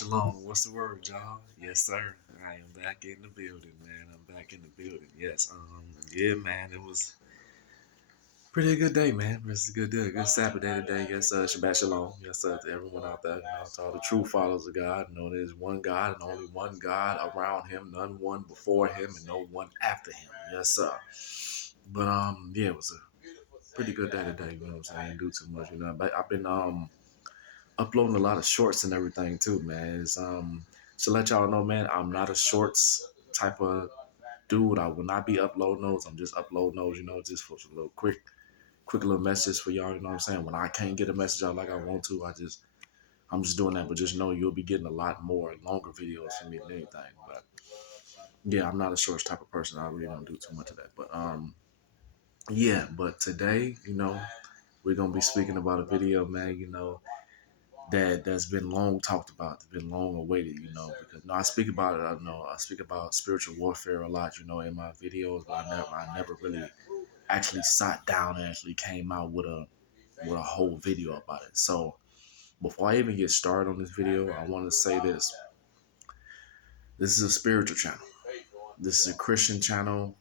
Shalom. What's the word, y'all? Yes, sir. I am back in the building, man. I'm back in the building. Yes. Yeah, man. It was pretty good day, man. It's a good day. Good Sabbath day today. Yes, sir. Shabbat shalom. Yes, sir. To everyone out there, to all the true followers of God. There's one God and only one God around Him. None one before Him and no one after Him. Yes, sir. But yeah, it was a pretty good day today. You know what I'm saying? I didn't do too much. But I've been uploading a lot of shorts and everything too, man. It's to let y'all know, man, I'm not a shorts type of dude. I will not be uploading those. I'm just uploading those, just for a little quick little message for y'all. You know what I'm saying? When I can't get a message out like I want to, I'm just doing that. But just know you'll be getting a lot more longer videos from me than anything. But yeah, I'm not a shorts type of person. I really don't do too much of that. But yeah. But today, we're gonna be speaking about a video, man. That's been long talked about, that's been long awaited, because I speak about it. I speak about spiritual warfare a lot, in my videos, but I never really actually sat down and actually came out with a whole video about it. So before I even get started on this video, I want to say this: this is a spiritual channel. This is a Christian channel,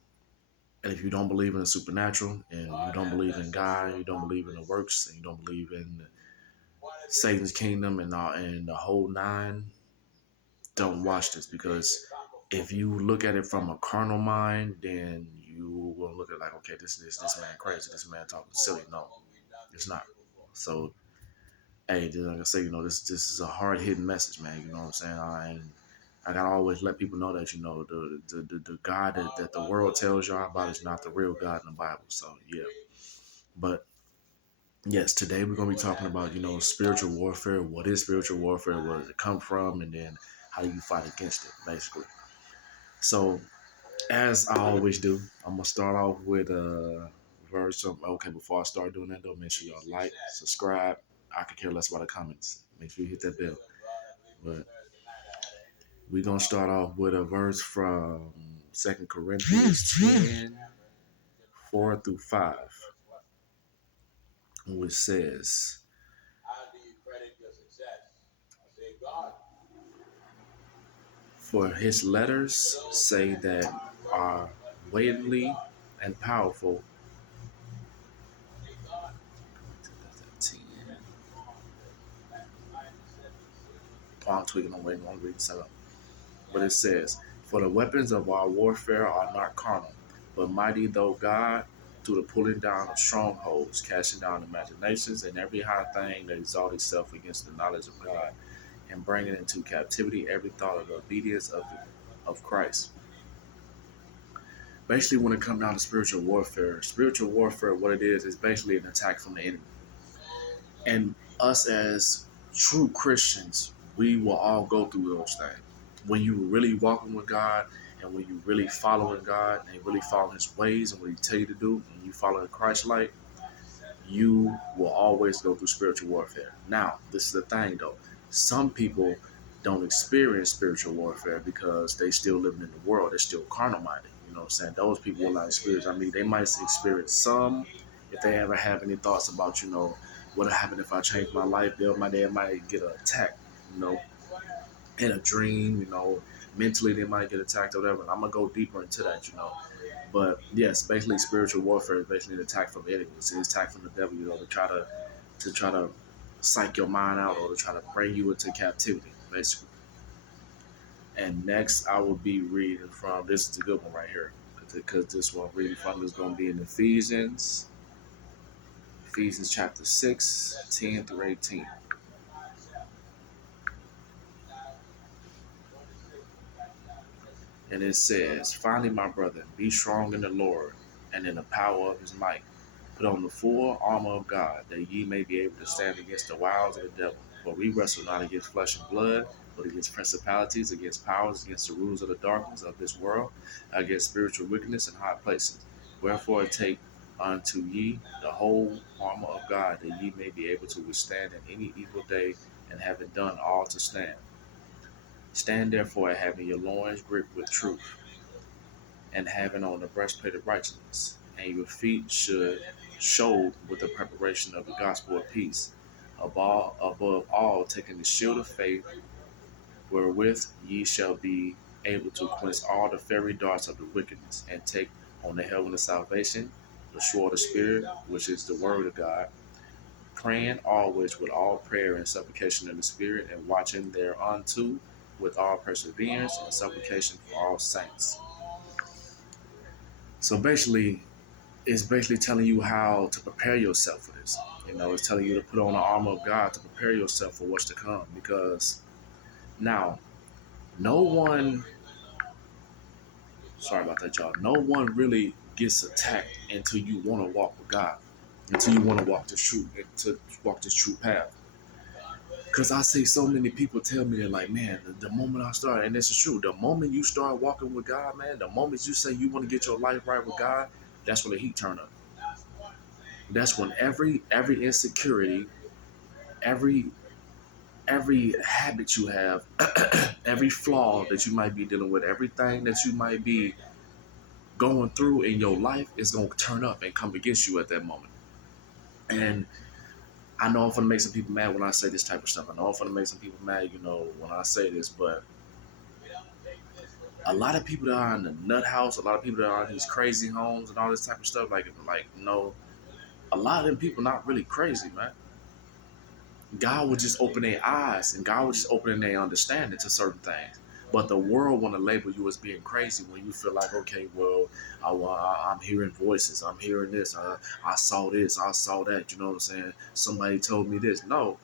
and if you don't believe in the supernatural, and you don't believe in God, you don't believe in the works, and you don't believe in Satan's kingdom and the whole nine, don't watch this, because if you look at it from a carnal mind, then you will look at like, okay, this man crazy, this man talking silly. No, it's not. So, hey, like I say, this is a hard hitting message, man. You know what I'm saying? I gotta always let people know that the God that the world tells y'all about is not the real God in the Bible. So yeah, but yes, today we're gonna be talking about spiritual warfare. What is spiritual warfare? Where does it come from? And then how do you fight against it, basically. So as I always do, I'm gonna start off with a verse of, okay, before I start doing that though, make sure y'all like, subscribe. I could care less about the comments. Make sure you hit that bell. But we're gonna start off with a verse from 2 Corinthians 10:4-5, which says, "For his letters say that are weightily and powerful." I'm tweaking, I'm waiting on reading some. But it says, "For the weapons of our warfare are not carnal, but mighty though God, to the pulling down of strongholds, casting down imaginations and every high thing that exalts itself against the knowledge of God, and bringing into captivity every thought of the obedience of Christ." Basically, when it comes down to spiritual warfare, what it is basically an attack from the enemy. And us as true Christians, we will all go through those things. When you really walking with God, and when you really following God and really follow His ways and what He tell you to do, and you follow Christ like, you will always go through spiritual warfare. Now, this is the thing though. Some people don't experience spiritual warfare because they still living in the world. They're still carnal minded. You know what I'm saying? Those people will not experience. I mean, they might experience some if they ever have any thoughts about, what'll happen if I change my life. They might get attacked, you know, in a dream, mentally they might get attacked or whatever. And I'm gonna go deeper into that. But yes, basically spiritual warfare is basically an attack from the enemy. It's an attack from the devil, to try to psych your mind out, or to try to bring you into captivity, basically. And next I will be reading from, this is a good one right here, because this one reading from is gonna be in Ephesians chapter 6, 10-18. And it says, "Finally, my brethren, be strong in the Lord and in the power of His might. Put on the full armor of God, that ye may be able to stand against the wiles of the devil. For we wrestle not against flesh and blood, but against principalities, against powers, against the rulers of the darkness of this world, against spiritual wickedness in high places. Wherefore take unto ye the whole armor of God, that ye may be able to withstand in any evil day, and having done all to stand. Stand therefore, having your loins gripped with truth, and having on the breastplate of righteousness, and your feet should show with the preparation of the gospel of peace. Above all, taking the shield of faith, wherewith ye shall be able to quench all the fiery darts of the wickedness, and take on the helmet of salvation, the sword of the Spirit, which is the word of God, praying always with all prayer and supplication in the Spirit, and watching thereunto with all perseverance and supplication for all saints. So basically, it's basically telling you how to prepare yourself for this. It's telling you to put on the armor of God to prepare yourself for what's to come. Because now, no one, sorry about that, y'all, no one really gets attacked until you want to walk with God, until you want to walk this true path. Because I see so many people tell me that, like, man, the moment I start, and this is true, the moment you start walking with God, man, the moment you say you want to get your life right with God, that's when the heat turn up. That's when every insecurity, every every habit you have, every flaw that you might be dealing with, everything that you might be going through in your life is going to turn up and come against you at that moment. And I know I'm going to make some people mad when I say this type of stuff. I know I'm going to make some people mad, when I say this, but a lot of people that are in the nut house, a lot of people that are in these crazy homes and all this type of stuff, a lot of them people not really crazy, man. God would just open their eyes, and God would just open their understanding to certain things. But the world want to label you as being crazy when you feel like, okay, well, I'm hearing voices, I'm hearing this, I saw this, I saw that. You know what I'm saying? Somebody told me this. No,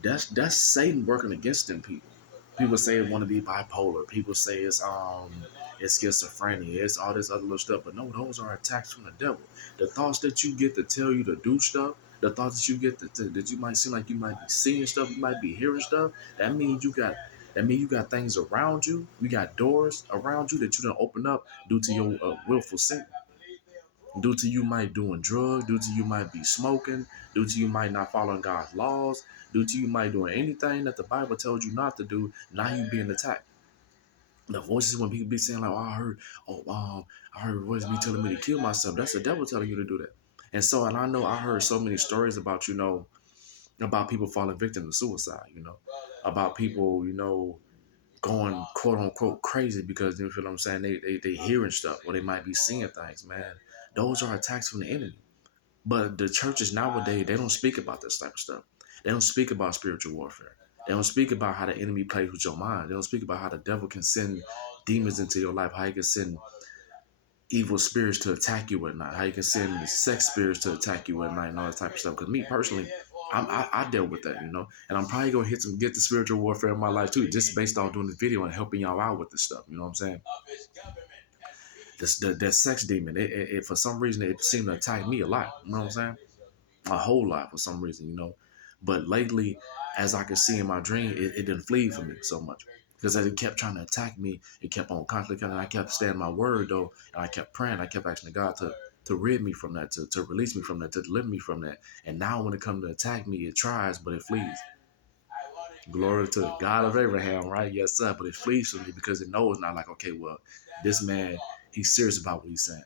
that's Satan working against them people. People say it want to be bipolar. People say it's schizophrenia. It's all this other little stuff. But no, those are attacks from the devil. The thoughts that you get to tell you to do stuff, the thoughts that you get that you might seem like you might be seeing stuff, you might be hearing stuff. That means you got things around you. You got doors around you that you don't open up due to your willful sin. Due to you might doing drugs, due to you might be smoking, due to you might not following God's laws, due to you might doing anything that the Bible tells you not to do, now you being attacked. The voices when people be saying like, I heard voices be telling me to kill myself. That's the devil telling you to do that. And I know I heard so many stories about, about people falling victim to suicide, about people, going quote unquote crazy because you feel what I'm saying, they hearing stuff or they might be seeing things, man. Those are attacks from the enemy. But the churches nowadays, they don't speak about this type of stuff. They don't speak about spiritual warfare. They don't speak about how the enemy plays with your mind. They don't speak about how the devil can send demons into your life, how he can send evil spirits to attack you at night, how you can send sex spirits to attack you at night and all that type of stuff. Because me personally, I dealt with that, and I'm probably going to get the spiritual warfare in my life too, just based on doing this video and helping y'all out with this stuff. You know what I'm saying? The sex demon, it for some reason, it seemed to attack me a lot. You know what I'm saying? A whole lot for some reason. But lately, as I could see in my dream, it didn't flee from me so much. Because as it kept trying to attack me, it kept on constantly coming. I kept standing my word though, and I kept praying. I kept asking God to rid me from that, to release me from that, to deliver me from that. And now when it comes to attack me, it tries, but it flees. Glory to the God of Abraham, right? Yes, sir. But it flees from me because it knows not like, okay, well, this man, he's serious about what he's saying.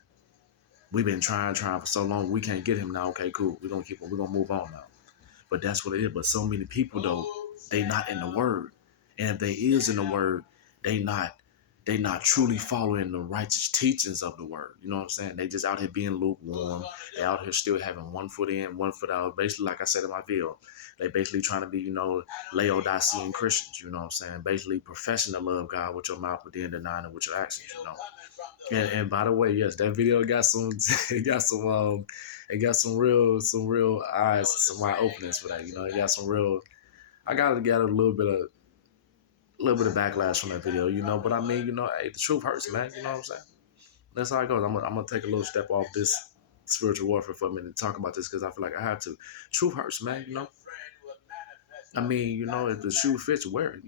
We've been trying for so long. We can't get him now. Okay, cool. We're going to keep on. We're going to move on now. But that's what it is. But so many people, though, they not in the word. And if they is in the word, they not truly following the righteous teachings of the word. You know what I'm saying? They just out here being lukewarm. They out here still having one foot in, one foot out. Basically, like I said in my video, they basically trying to be, Laodicean Christians. You know what I'm saying? Basically professing to love God with your mouth, but then denying it with your actions. And by the way, yes, that video got some it got some real eyes, some eye openings for that. It got some real. I got a little bit of backlash from that video. But I mean, hey, the truth hurts, man. You know what I'm saying? That's how it goes. I'm gonna take a little step off this spiritual warfare for a minute and talk about this because I feel like I have to. Truth hurts, man. I mean, if the shoe fits, wear it.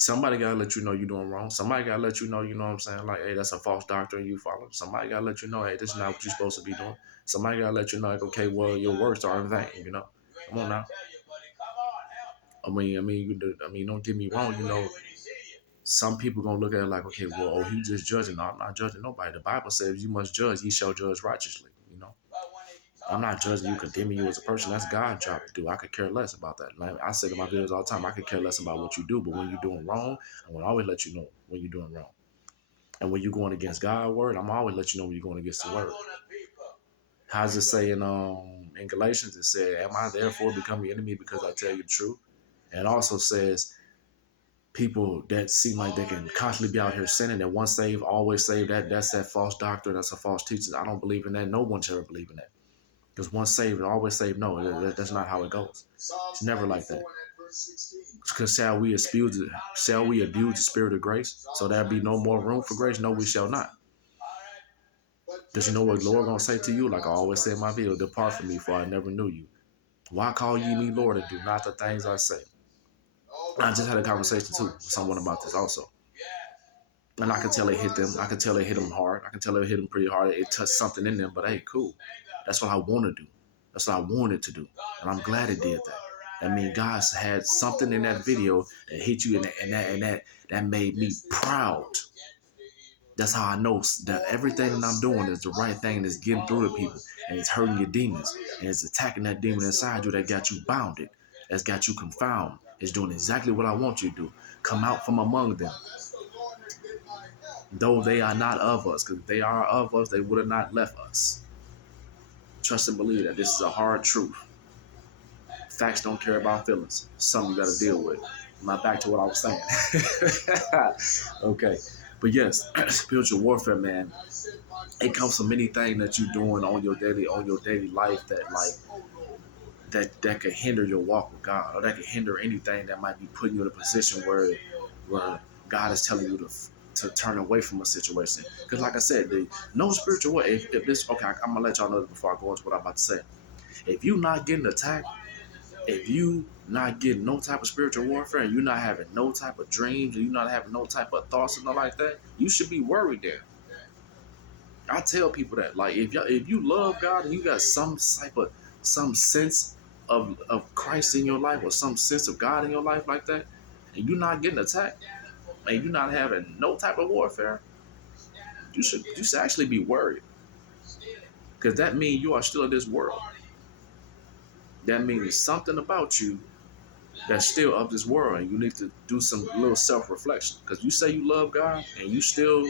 Somebody gotta let you know you're doing wrong. Somebody gotta let you know what I'm saying? Like, hey, that's a false doctrine you follow. Somebody gotta let you know, hey, this is not what you're supposed to be doing. Somebody gotta let you know, like, okay, well, your words are in vain. Come on now. Don't get me wrong, some people gonna look at it like, okay, well, oh, he just judging. No, I'm not judging nobody. The Bible says you must judge, ye shall judge righteously. I'm not judging you, condemning you as a person. That's God's job to do. I could care less about that. Like I say to my videos all the time, I could care less about what you do, but when you're doing wrong, I'm gonna always let you know when you're doing wrong. And when you're going against God's word, I'm always let you know when you're going against the word. How's it say in Galatians? It said, "Am I therefore become your enemy because I tell you the truth?" And it also says, people that seem like they can constantly be out here sinning, that once saved, always saved, that's that false doctrine, that's a false teaching. I don't believe in that. No one should ever believe in that. Because once saved, always saved. No, that's not how it goes. It's never like that. Because shall we abuse the spirit of grace? So there'll be no more room for grace? No, we shall not. Because you know what the Lord gonna say to you? Like I always say in my video, depart from me, for I never knew you. Why call ye me Lord and do not the things I say? I just had a conversation too with someone about this also. And I could tell it hit them. I could tell it hit them hard. I could tell it hit them pretty hard. It touched something in them. But hey, cool. That's what I want to do. That's what I wanted to do. And I'm glad it did that. That means God had something in that video that hit you, and that made me proud. That's how I know that everything that I'm doing is the right thing, that's getting through to people, and it's hurting your demons, and it's attacking that demon inside you that got you bounded, that's got you confounded. It's doing exactly what I want you to do. Come out from among them. Though they are not of us, because if they are of us, they would have not left us. Trust and believe that this is a hard truth. Facts don't care about feelings. Something you got to deal with. Now back to what I was saying. Okay. But yes, spiritual warfare, man, it comes from many things that you're doing on your daily life that could hinder your walk with God, or that could hinder anything that might be putting you in a position where God is telling you to turn away from a situation. Because like I said, no spiritual war. If this, okay, I'm gonna let y'all know this before I go into what I'm about to say. If you not getting attacked, if you not getting no type of spiritual warfare, and you not having no type of dreams, and you not having no type of thoughts or nothing like that, you should be worried there. I tell people that, like, if you love God and you got some sense of Christ in your life, or some sense of God in your life like that, and you're not getting attacked, and you're not having no type of warfare, you should actually be worried, because that means you are still in this world. That means there's something about you that's still of this world, and you need to do some little self-reflection. Because you say you love God and you still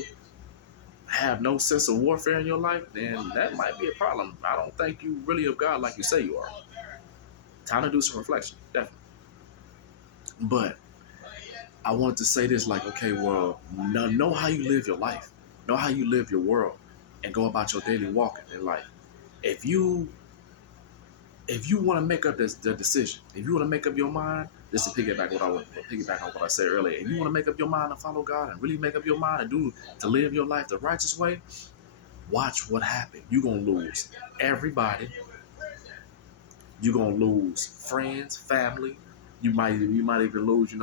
have no sense of warfare in your life, then that might be a problem. I don't think you really of God like you say you are. Time to do some reflection, definitely. But I wanted to say this, like, okay, well, know how you live your life, know how you live your world, and go about your daily walking in life. If you want to make up the decision, if you want to make up your mind, this is piggyback on what I said earlier. If you want to make up your mind to follow God and really make up your mind to live your life the righteous way, watch what happens. You're gonna lose everybody. You're gonna lose friends, family. You might even lose,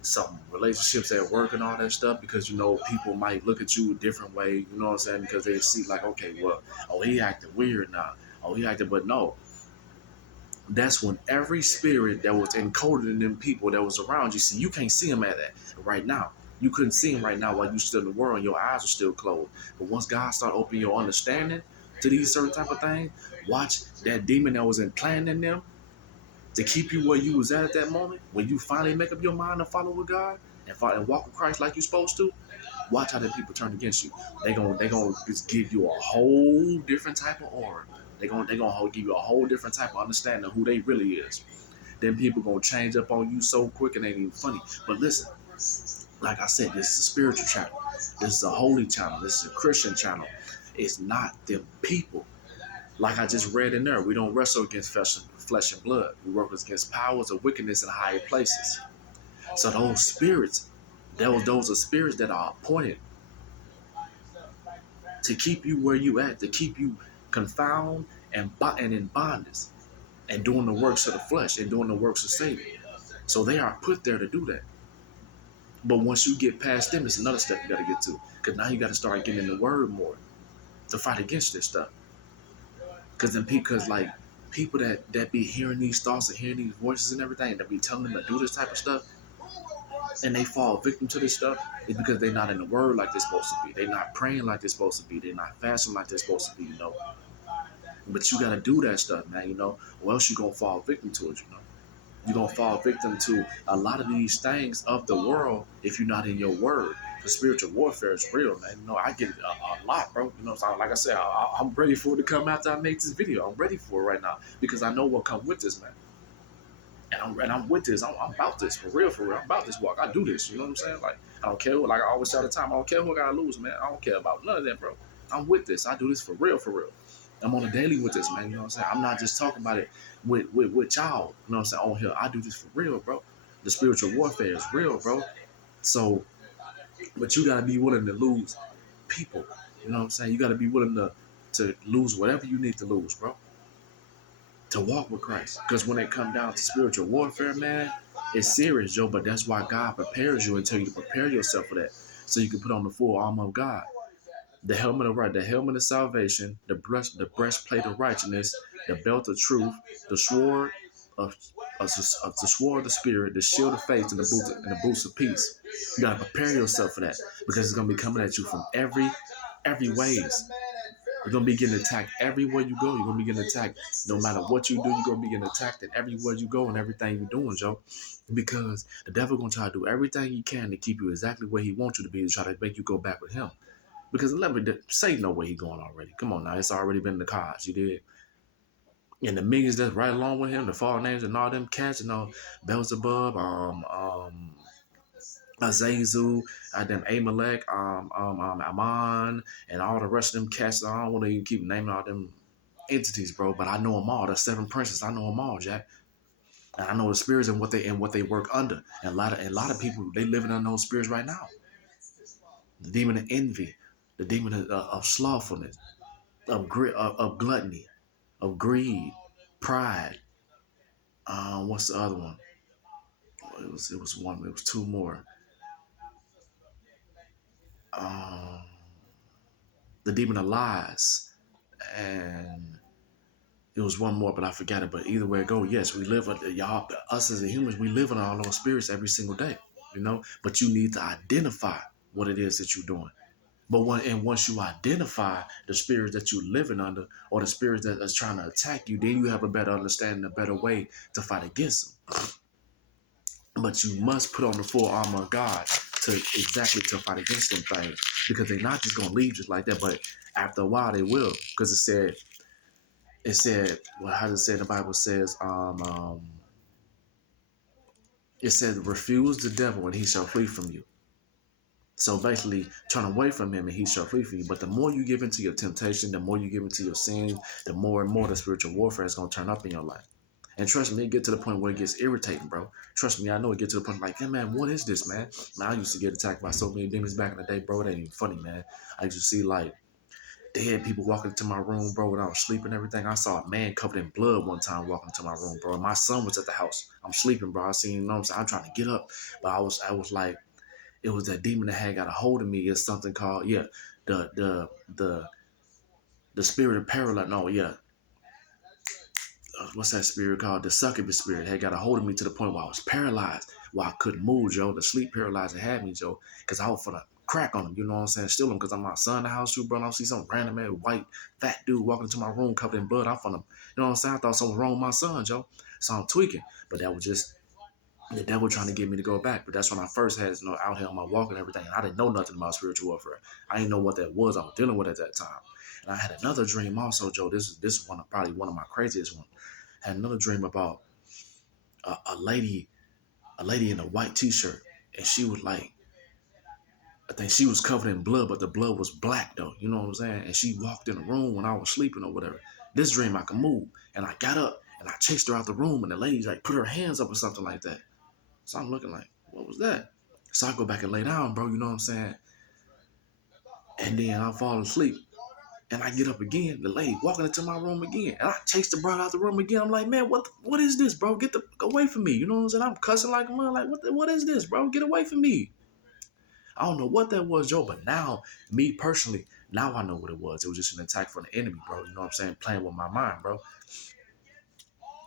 some relationships at work and all that stuff, because people might look at you a different way. You know what I'm saying? Because they see like, okay, well, oh, he acting weird now. Oh, he acting, but no. That's when every spirit that was encoded in them people that was around you, see, you can't see them at that right now. You couldn't see them right now while you still in the world and your eyes are still closed. But once God start opening your understanding to these certain type of things, watch that demon that was implanted in them to keep you where you was at that moment. When you finally make up your mind to follow with God and walk with Christ like you're supposed to, watch how the people turn against you. They gonna just give you a whole different type of aura. They gonna give you a whole different type of understanding of who they really is. Then people gonna change up on you so quick, it ain't even funny. But listen, like I said, this is a spiritual channel. This is a holy channel. This is a Christian channel. It's not them people. Like I just read in there, we don't wrestle against flesh and blood. We work against powers of wickedness in higher places. So those spirits, those are spirits that are appointed to keep you where you at, to keep you confound and in bondage, and doing the works of the flesh and doing the works of Satan. So they are put there to do that. But once you get past them, it's another step you got to get to, because now you got to start getting in the word more to fight against this stuff. Because like people that be hearing these thoughts and hearing these voices and everything, that be telling them to do this type of stuff, and they fall victim to this stuff, is because they're not in the word like they're supposed to be. They're not praying like they're supposed to be. They're not fasting like they're supposed to be. But you gotta do that stuff, man, or else you're gonna fall victim to it. You're gonna fall victim to a lot of these things of the world if you're not in your word. The spiritual warfare is real, man. I get it a lot, bro. So like I said, I'm ready for it to come after I make this video. I'm ready for it right now because I know what comes with this, man. And I'm with this. I'm about this for real, for real. I'm about this walk. I do this. You know what I'm saying? Like I don't care. Like I always say all the time, I don't care who I gotta lose, man. I don't care about none of that, bro. I'm with this. I do this for real, for real. I'm on a daily with this, man. You know what I'm saying? I'm not just talking about it with y'all. You know what I'm saying? On here, I do this for real, bro. The spiritual warfare is real, bro. So, but you gotta be willing to lose people. You know what I'm saying? You gotta be willing to lose whatever you need to lose, bro, to walk with Christ. Because when it comes down to spiritual warfare, man, it's serious, Joe. But that's why God prepares you and tell you to prepare yourself for that, so you can put on the full armor of God, the helmet of right, the helmet of salvation, the breastplate of righteousness, the belt of truth, the sword of the sword of the spirit, the shield of faith, and the boots of peace. You gotta prepare yourself for that because it's gonna be coming at you from every ways. You're gonna be getting attacked everywhere you go. You're gonna be getting attacked no matter what you do. You're gonna be getting attacked at everywhere you go and everything you're doing, Joe. Because the devil gonna try to do everything he can to keep you exactly where he wants you to be, to try to make you go back with him. Because let me say know where he going already. Come on now, it's already been in the cards. You did. And the millions that's right along with him, the fall names and all them cats and all Beelzebub, Azazel, them Amalek, Amon, and all the rest of them cats. I don't want to even keep naming all them entities, bro. But I know them all. The seven princes, I know them all, Jack. And I know the spirits and what they work under. And a lot of people they living under those spirits right now. The demon of envy, the demon of slothfulness, of gluttony, of greed, pride. What's the other one? It was one. It was two more. Um, the demon of lies, and it was one more, but I forgot it. But either way it go, yes, we live with y'all. Us as humans, we live in all those spirits every single day. But you need to identify what it is that you're doing. But once you identify the spirits that you're living under, or the spirits that is trying to attack you, then you have a better understanding, a better way to fight against them. But you must put on the full armor of God to fight against them things, because they're not just gonna leave just like that. But after a while, they will, because it said, well, how does it say in the Bible says, it said, refuse the devil and he shall flee from you. So basically, turn away from him and he shall flee from you. But the more you give into your temptation, the more you give into your sin, the more and more the spiritual warfare is going to turn up in your life. And trust me, it get to the point where it gets irritating, bro. Trust me, I know it gets to the point like, yeah, man, what is this, man? Man, I used to get attacked by so many demons back in the day, bro. It ain't even funny, man. I used to see like dead people walking into my room, bro, when I was sleeping and everything. I saw a man covered in blood one time walking into my room, bro. And my son was at the house. I'm sleeping, bro. I seen, you know what I'm saying? I'm trying to get up, but I was like, it was that demon that had got a hold of me. It's something called, the the the spirit of paralysis. No, what's that spirit called? The succubus spirit had got a hold of me to the point where I was paralyzed, where I couldn't move, Joe. The sleep paralyzer had me, Joe, because I was for the crack on him. You know what I'm saying? Steal him because I'm my son in the house too, bro. And I see some random man, white, fat dude walking into my room covered in blood. I'm from him. You know what I'm saying? I thought something was wrong with my son, Joe. So I'm tweaking, but that was just the devil trying to get me to go back. But that's when I first had, out here on my walk and everything. And I didn't know nothing about spiritual warfare. I didn't know what that was I was dealing with at that time. And I had another dream also, Joe. This is probably one of my craziest ones. I had another dream about a lady in a white t-shirt, and she was like, I think she was covered in blood, but the blood was black though. You know what I'm saying? And she walked in the room when I was sleeping or whatever. This dream I could move, and I got up and I chased her out the room, and the lady like put her hands up or something like that. So I'm looking like, what was that? So I go back and lay down, bro. You know what I'm saying? And then I fall asleep. And I get up again, the lady walking into my room again. And I chase the brother out the room again. I'm like, man, what is this, bro? Get away from me. You know what I'm saying? I'm cussing like a man. Like, what is this, bro? Get away from me. I don't know what that was, Joe, but now, me personally, now I know what it was. It was just an attack from the enemy, bro. You know what I'm saying? Playing with my mind, bro.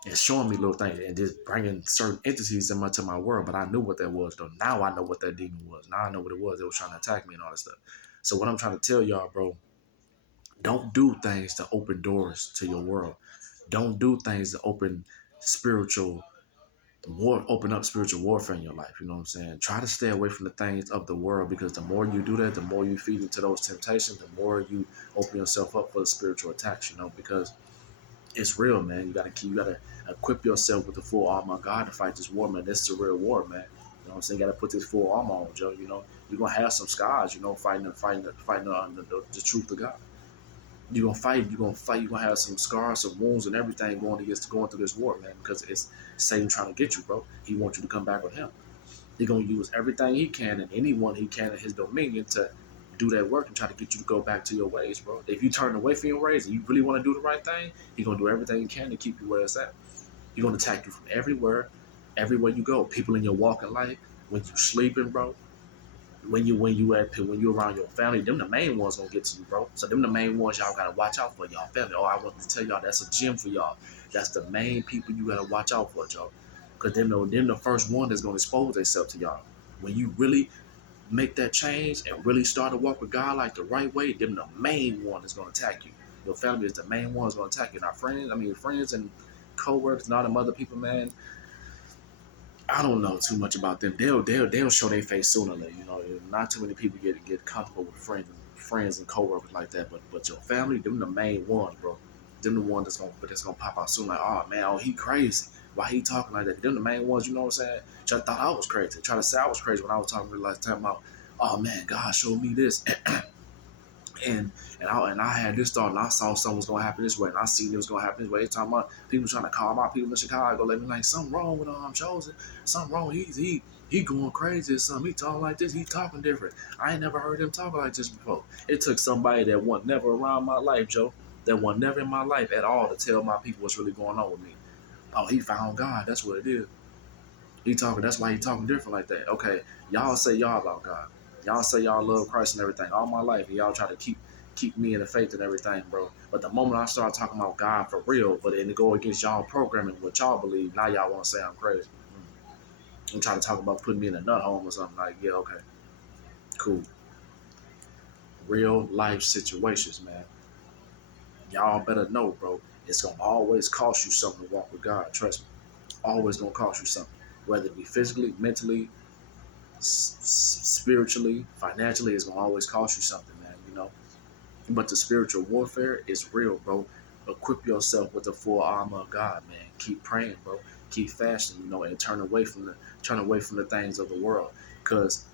And showing me little things and just bringing certain entities into my world. But I knew what that was, though. Now I know what that demon was. Now I know what it was. It was trying to attack me and all that stuff. So what I'm trying to tell y'all, bro, Don't do things to open doors to your world. Don't do things to spiritual open up spiritual warfare in your life. You know what I'm saying? Try to stay away from the things of the world, because the more you do that, the more you feed into those temptations, the more you open yourself up for the spiritual attacks, because it's real, man. You gotta equip yourself with the full armor of God to fight this war, man. This is a real war, man. You know what I'm saying? You gotta put this full armor on, Joe. You're gonna have some scars, fighting the truth of God. You're gonna have some scars, some wounds, and everything going through this war, man, because it's Satan trying to get you, bro. He wants you to come back with him. He's gonna use everything he can and anyone he can in his dominion to do that work and try to get you to go back to your ways, bro. If you turn away from your ways and you really want to do the right thing, he's gonna do everything he can to keep you where it's at. He's gonna attack you from everywhere you go. People in your walking life, when you sleeping, bro, when you around your family, them the main ones gonna get to you, bro. So them the main ones y'all gotta watch out for, y'all family. Oh, I want to tell y'all that's a gem for y'all. That's the main people you gotta watch out for, Joe. Cause them the first one that's gonna expose themselves to y'all. When you really make that change and really start to walk with God like the right way, them the main one that's gonna attack you. Your family is the main one that's gonna attack you. And our friends and co-workers and all them other people, man, I don't know too much about them. They'll show their face sooner or later. Not too many people get comfortable with friends and coworkers like that. But your family, them the main ones, bro. Them the ones that's gonna pop out soon. Like, oh man, oh he crazy. Why he talking like that? Them the main ones. You know what I'm saying? Try to thought I was crazy. Try to say I was crazy when I was talking to the last time about. Oh man, God showed me this. and I had this thought, and I saw something was gonna happen this way, and I seen it was gonna happen this way. They talking about people trying to call my people in Chicago, let me like something wrong with Chosen, something wrong. He going crazy or something. He talking like this. He talking different. I ain't never heard him talk like this before. It took somebody that wasn't never around my life, Joe, that wasn't never in my life at all, to tell my people what's really going on with me. Oh, he found God. That's what it is. He talking. That's why he talking different like that. Okay, y'all say y'all about God. Y'all say y'all love Christ and everything. All my life, and y'all try to keep me in the faith and everything, bro. But the moment I start talking about God for real, but then to go against y'all programming, what y'all believe, now y'all want to say I'm crazy. I'm trying to talk about putting me in a nut home or something. Like, yeah, okay, cool. Real life situations, man. Y'all better know, bro. It's gonna always cost you something to walk with God. Trust me. Always gonna cost you something, whether it be physically, mentally, spiritually, financially. It's gonna always cost you something, man. But the spiritual warfare is real, bro. Equip yourself with the full armor of God, man. Keep praying, bro. Keep fasting, and turn away from the things of the world, because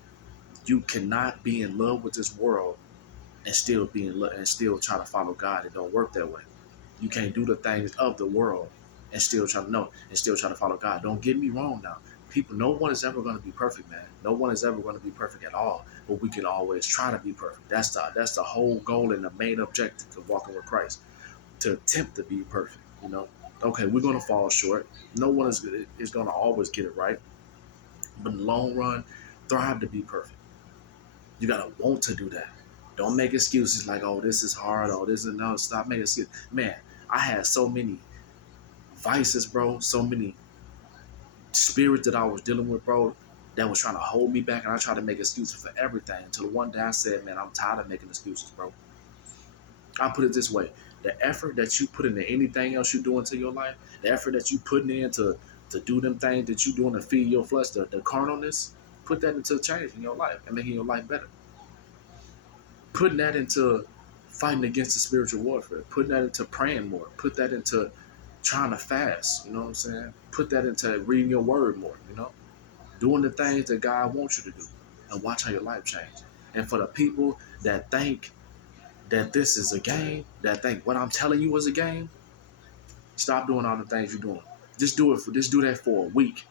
you cannot be in love with this world and still be in love and still try to follow God. It don't work that way. You can't do the things of the world and still try to follow God. Don't get me wrong now. People, no one is ever going to be perfect, man. No one is ever going to be perfect at all. But we can always try to be perfect. That's the whole goal and the main objective of walking with Christ. To attempt to be perfect. Okay, we're going to fall short. No one is going to always get it right. But in the long run, thrive to be perfect. You gotta want to do that. Don't make excuses like, oh, this is hard, oh, this is no. Stop making excuses. Man, I had so many vices, bro, so many spirits that I was dealing with, bro, that was trying to hold me back, and I tried to make excuses for everything until one day I said, man, I'm tired of making excuses, bro. I put it this way: the effort that you put into anything else you do into your life, the effort that you putting in to do them things that you doing to feed your flesh, the carnalness, put that into change in your life and making your life better. Putting that into fighting against the spiritual warfare, putting that into praying more, put that into trying to fast, you know what I'm saying? Put that into reading your word more, doing the things that God wants you to do, and watch how your life change. And for the people that think that this is a game, that think what I'm telling you is a game, stop doing all the things you're doing. Just do that for a week.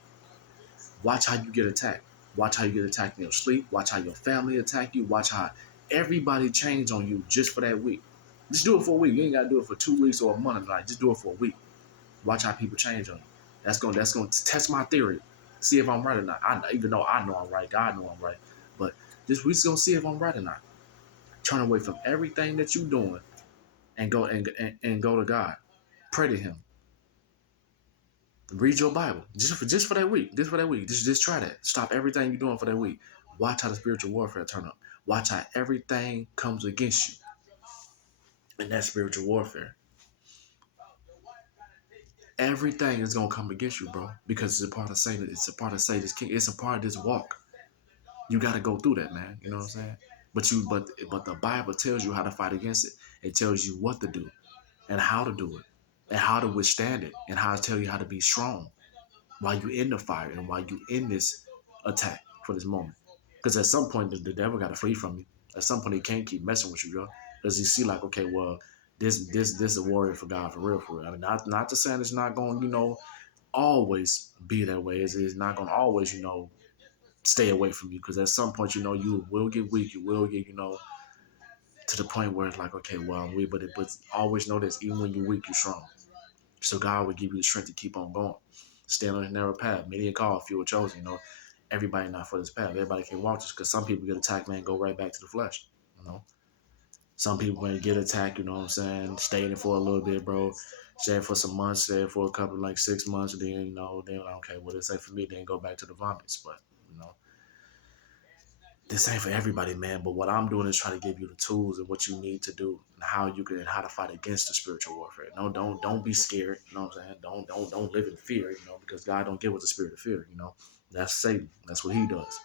Watch how you get attacked. Watch how you get attacked in your sleep. Watch how your family attack you. Watch how everybody change on you just for that week. Just do it for a week. You ain't gotta do it for 2 weeks or a month. Like, just do it for a week. Watch how people change on you. That's gonna test my theory. See if I'm right or not. Even though I know I'm right, God know I'm right. But this week's gonna see if I'm right or not. Turn away from everything that you're doing and and go to God. Pray to Him. Read your Bible just for that week. Just for that week. Just try that. Stop everything you're doing for that week. Watch how the spiritual warfare turn up. Watch how everything comes against you. in that spiritual warfare. Everything is gonna come against you, bro, because it's a part of Satan. It's a part of Satan's king. It's a part of this walk. You got to go through that, man. You know what I'm saying? But the Bible tells you how to fight against it. It tells you what to do and how to do it and how to withstand it and how to tell you how to be strong while you're in the fire and while you're in this attack for this moment. Because at some point, the devil got to flee from you. At some point, he can't keep messing with you, bro. Because you see, like, okay, well, this is a warrior for God, for real, for real. I mean, not to say it's not going, always be that way. It's not going to always, stay away from you. Because at some point, you will get weak. You will get, to the point where it's like, okay, well, I'm weak. But always know this: even when you're weak, you're strong. So God will give you the strength to keep on going. Stand on a narrow path. Many are called, few are chosen. Everybody not for this path. Everybody can walk this, because some people get attacked, man, go right back to the flesh. Some people when they get attacked, stay in it for a little bit, bro. Stay for some months, stay for a couple, like 6 months, and then, then like, okay, what it's like for me, then go back to the vomits. But, this ain't for everybody, man. But what I'm doing is try to give you the tools and what you need to do and how to fight against the spiritual warfare. No, don't be scared. You know what I'm saying? Don't live in fear, because God don't give us the spirit of fear, That's Satan. That's what he does.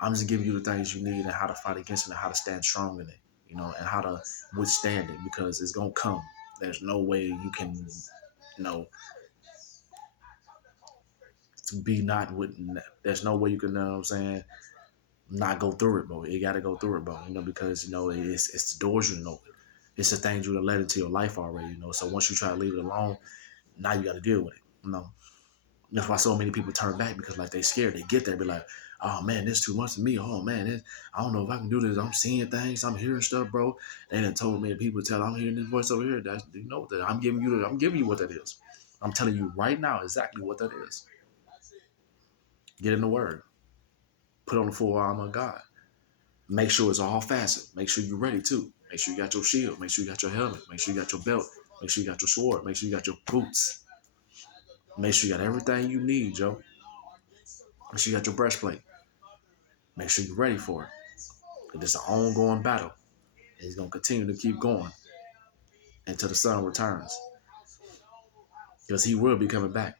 I'm just giving you the things you need and how to fight against it and how to stand strong in it, and how to withstand it, because it's gonna come. There's no way you can, be not with. There's no way you can, not go through it, bro. You gotta go through it, bro. Because it's the doors you know. It's the things you let into your life already, So once you try to leave it alone, now you gotta deal with it, That's why so many people turn back, because like they scared. They get there, be like, oh man, this too much for me. Oh man, I don't know if I can do this. I'm seeing things, I'm hearing stuff, bro. They done told me, people tell I'm hearing this voice over here. That's that I'm giving you what that is. I'm telling you right now exactly what that is. Get in the word. Put on the full armor of God. Make sure it's all fastened. Make sure you're ready too. Make sure you got your shield. Make sure you got your helmet. Make sure you got your belt. Make sure you got your sword. Make sure you got your boots. Make sure you got everything you need, Joe. Make sure you got your breastplate. Make sure you're ready for it. It's an ongoing battle. It's going to continue to keep going until the sun returns. Because he will be coming back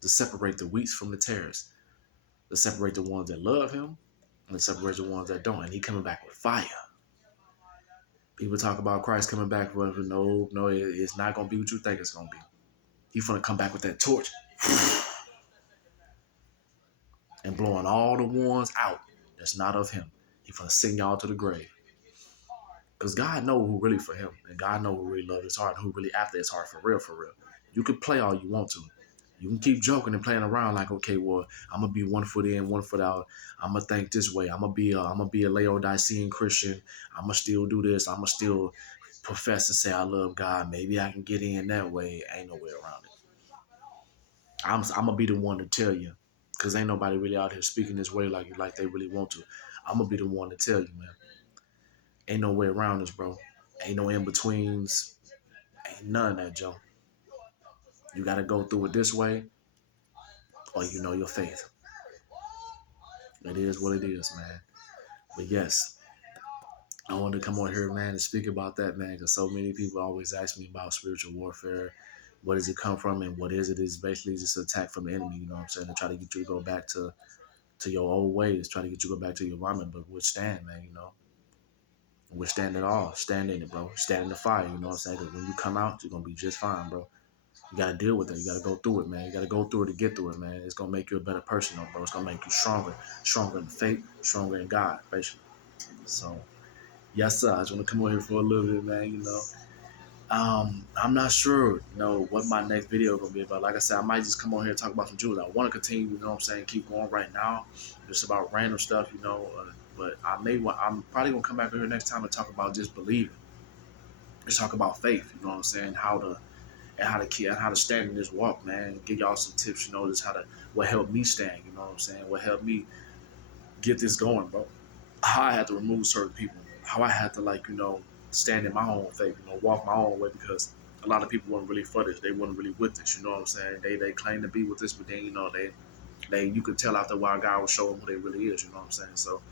to separate the wheats from the tares, to separate the ones that love him and to separate the ones that don't. And he coming back with fire. People talk about Christ coming back, but no, it's not going to be what you think it's going to be. He's going to come back with that torch and blowing all the ones out that's not of him. He's going to send y'all to the grave. Because God knows who really for him. And God knows who really loves his heart and who really after his heart for real, for real. You can play all you want to. You can keep joking and playing around like, okay, well, I'm gonna be 1 foot in, 1 foot out. I'm gonna think this way. I'm gonna be a Laodicean Christian. I'm gonna still do this. I'm gonna still profess and say I love God. Maybe I can get in that way. Ain't no way around it. I'm gonna be the one to tell you, because ain't nobody really out here speaking this way like they really want to. I'm gonna be the one to tell you, man. Ain't no way around this, bro. Ain't no in betweens. Ain't none of that, Joe. You gotta go through it this way, or your faith. It is what it is, man. But yes, I wanted to come on here, man, and speak about that, man, because so many people always ask me about spiritual warfare. Where does it come from, and what is it? It's basically just an attack from the enemy, you know what I'm saying, to try to get you to go back to your old ways, try to get you to go back to your vomit, but withstand, man, Withstand it all. Stand in it, bro. Stand in the fire, you know what I'm saying? Because when you come out, you're going to be just fine, bro. You got to deal with it. You got to go through it, man. You got to go through it to get through it, man. It's going to make you a better person, though, bro. It's going to make you stronger. Stronger in faith, stronger in God, basically. So, yes, sir. I just want to come over here for a little bit, man, I'm not sure, what my next video is going to be about. Like I said, I might just come on here and talk about some Jews. I want to continue, keep going right now. Just about random stuff, but I'm probably going to come back here next time and talk about just believing. Let's talk about faith, you know what I'm saying? How to stand in this walk, man. Give y'all some tips, just what helped me stand, you know what I'm saying? What helped me get this going, bro. How I had to remove certain people. How I had to stand in my own faith, walk my own way, because a lot of people weren't really for this. They weren't really with this, you know what I'm saying? They claim to be with this, but then, they you could tell after a while God will show them who they really is, you know what I'm saying? So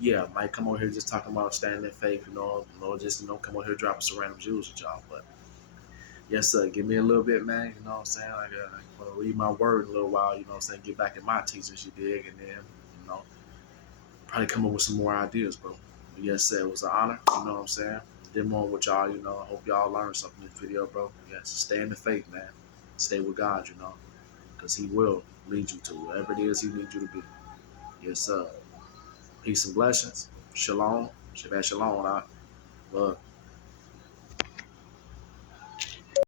yeah, might come over here just talking about standing in faith, just come over here dropping some random jewels with y'all. But yes, sir, give me a little bit, man. You know what I'm saying? Like, I'm gonna read my word in a little while. You know what I'm saying? Get back in my teachers, you dig, and then know probably come up with some more ideas, bro. But yes, sir, it was an honor. You know what I'm saying? Did more with y'all. I hope y'all learned something in this video, bro. Yes, stay in the faith, man. Stay with God, because He will lead you to whatever it is He needs you to be. Yes, sir. Peace and blessings. Shalom. Shabbat shalom. Love.